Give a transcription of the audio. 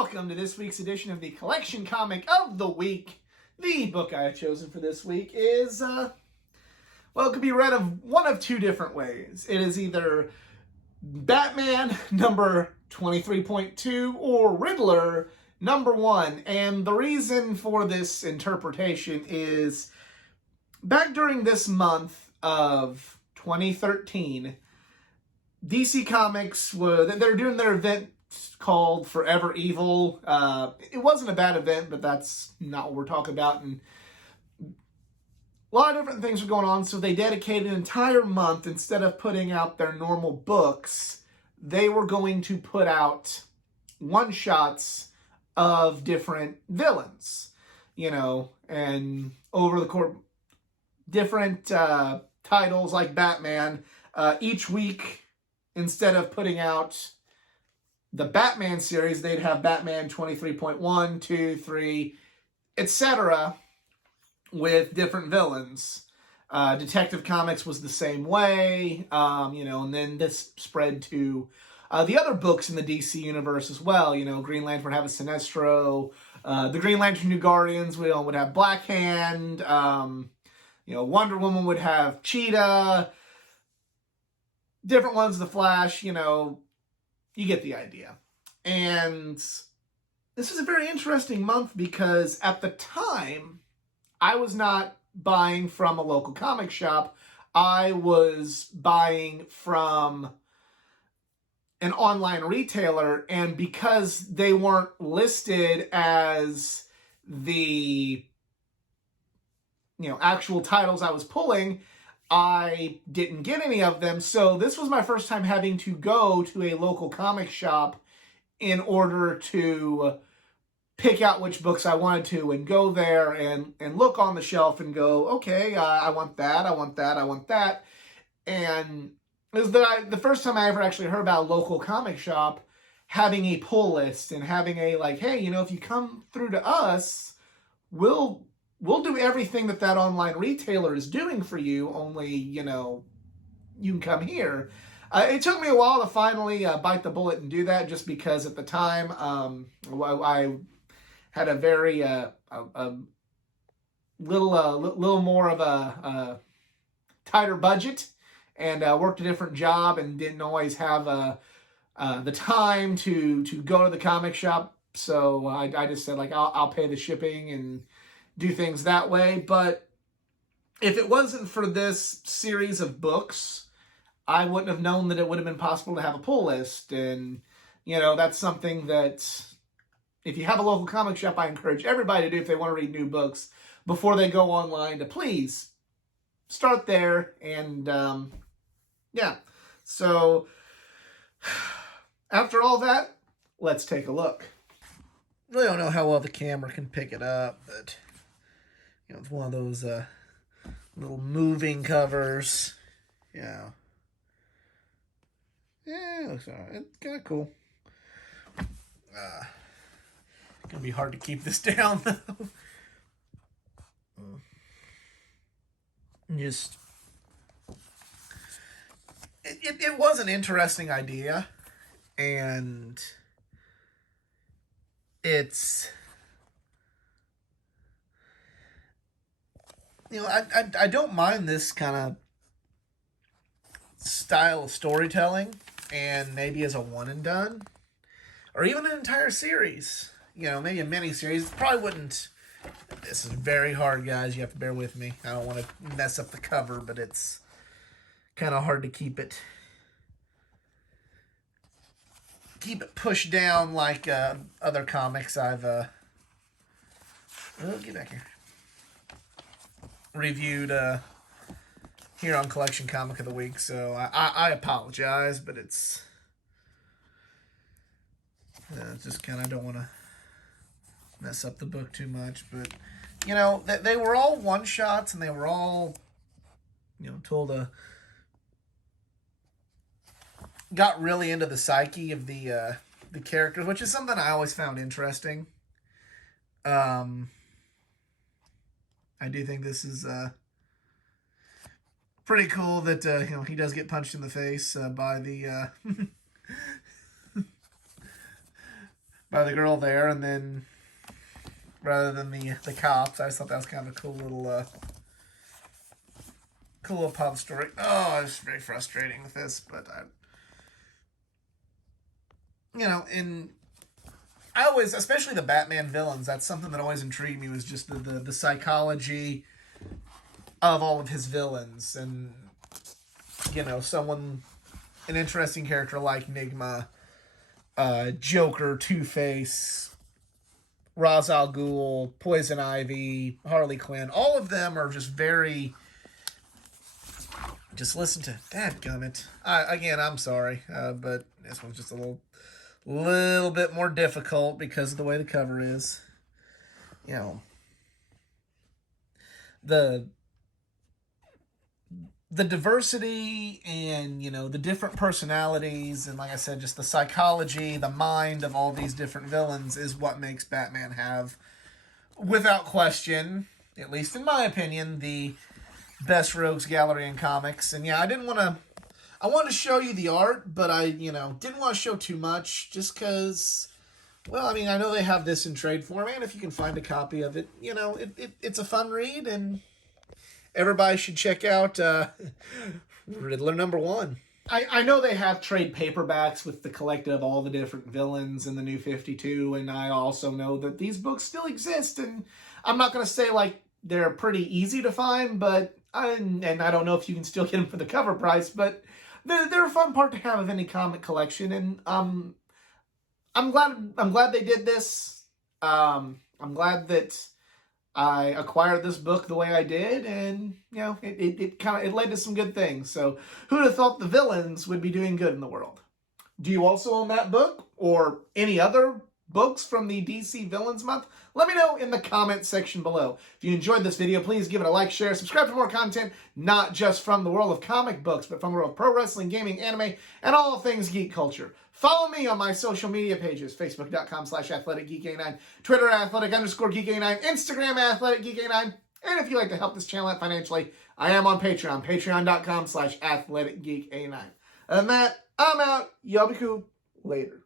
welcome to this week's edition of the Collection Comic of the Week. The book I have chosen for this week is, it could be read of one of two different ways. It is either Batman number 23.2 or Riddler number 1. And the reason for this interpretation is back during this month of 2013, DC Comics they're doing their event called Forever Evil. It wasn't a bad event, but that's not what we're talking about. And a lot of different things were going on, so they dedicated an entire month, instead of putting out their normal books, they were going to put out one-shots of different villains, and over the course, different titles like Batman. Each week, instead of putting out the Batman series, they'd have Batman 23.1, 2, 3, etc. with different villains. Detective Comics was the same way, and then this spread to the other books in the DC universe as well. Green Lantern would have a Sinestro, the Green Lantern New Guardians would have Black Hand, Wonder Woman would have Cheetah, different ones, The Flash, you get the idea. And this is a very interesting month because at the time, I was not buying from a local comic shop. I was buying from an online retailer, and because they weren't listed as the actual titles I was pulling, I didn't get any of them. So this was my first time having to go to a local comic shop in order to pick out which books I wanted to, and go there and look on the shelf and go, okay, I want that, I want that, I want that. And it was the first time I ever actually heard about a local comic shop having a pull list and having a, hey, if you come through to us, we'll do everything that online retailer is doing for you, only, you can come here. It took me a while to finally bite the bullet and do that, just because at the time I had a very little more of a tighter budget, and worked a different job and didn't always have the time to go to the comic shop. So I just said, I'll pay the shipping and do things that way. But if it wasn't for this series of books, I wouldn't have known that it would have been possible to have a pull list. And, that's something that if you have a local comic shop, I encourage everybody to do if they want to read new books before they go online, to please start there. And, So after all that, let's take a look. Really don't know how well the camera can pick it up, but it's one of those little moving covers. Yeah, it looks alright. It's kind of cool. Gonna be hard to keep this down though. Just it was an interesting idea, and it's I don't mind this kind of style of storytelling, and maybe as a one and done, or even an entire series, maybe a mini series. Probably wouldn't. This is very hard, guys. You have to bear with me. I don't want to mess up the cover, but it's kind of hard to keep it pushed down like other comics I've get back here, reviewed here on Collection Comic of the Week. So I apologize, but it's just kind of don't want to mess up the book too much. But they were all one shots, and they were all told got really into the psyche of the characters, which is something I always found interesting. I do think this is pretty cool that he does get punched in the face by the by the girl there, and then rather than the cops, I just thought that was kind of a cool little pub story. Oh, it's very frustrating with this, but I always, especially the Batman villains, that's something that always intrigued me, was just the psychology of all of his villains. And, an interesting character like Nigma, Joker, Two-Face, Ra's al Ghul, Poison Ivy, Harley Quinn, all of them are just very... Just listen to... Dadgummit. Again, I'm sorry, but this one's just a little bit more difficult because of the way the cover is. The diversity and, the different personalities and, like I said, just the psychology, the mind of all these different villains is what makes Batman have, without question, at least in my opinion, the best rogues gallery in comics. And I wanted to show you the art, but I, didn't want to show too much just because, I know they have this in trade form, and if you can find a copy of it, it's a fun read, and everybody should check out Riddler #1. I know they have trade paperbacks with the collected of all the different villains in the New 52, and I also know that these books still exist, and I'm not going to say, they're pretty easy to find, but and I don't know if you can still get them for the cover price, but they're a fun part to have of any comic collection, and I'm glad they did this. I'm glad that I acquired this book the way I did, and it led to some good things. So who'd have thought the villains would be doing good in the world? Do you also own that book or any other books from the DC Villains Month? Let me know in the comment section below. If you enjoyed this video, please give it a like, share, subscribe for more content, not just from the world of comic books, but from the world of pro wrestling, gaming, anime, and all things geek culture. Follow me on my social media pages, facebook.com/athleticgeek89, Twitter @athletic_geek89, Instagram @athleticgeek89, and if you'd like to help this channel out financially, I am on Patreon, patreon.com/athleticgeek89. Other than that, I'm out. Y'all be cool. Later.